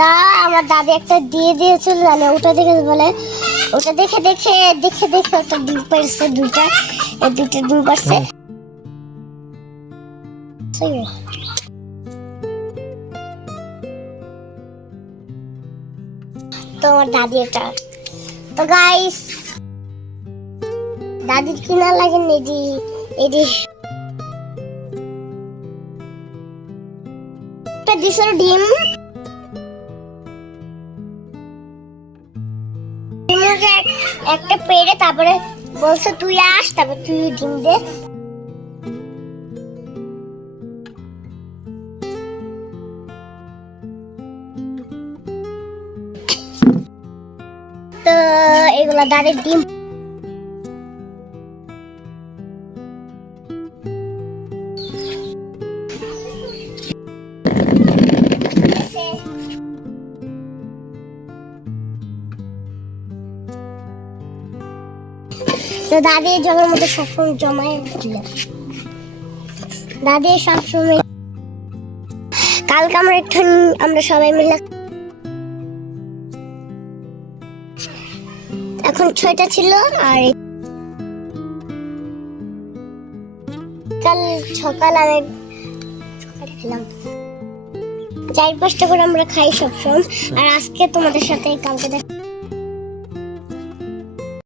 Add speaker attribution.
Speaker 1: তা আমার দাদি একটা দিয়ে দিয়েছিল জানে, ওটা দেখে বলে, ওটা দেখে দেখে দেখে দেখে ওটা ডিম পারছে, দুইটা এই দুইটা ডিম তো আমার দাদি এটা তো গাইস দাদির কিনা লাগেন এডি এডি একটা দিছিল ডিম। ডিমকে একটা পেড়ে তারপরে বলছে, তুই আস, তারপর তুই ডিম দে। তো এগুলা দাদির ডিম তো দাদি জলের মধ্যে সবসময় জমায় দাদি সবসময় কালকে আমরা একটু আমরা সবাই মিলে এখন ছয়টা ছিল আর কাল সকাল আমি খেলাম। চার পাঁচটা করে আমরা খাই সবসময়। আর আজকে তোমাদের সাথে কালকে দেখ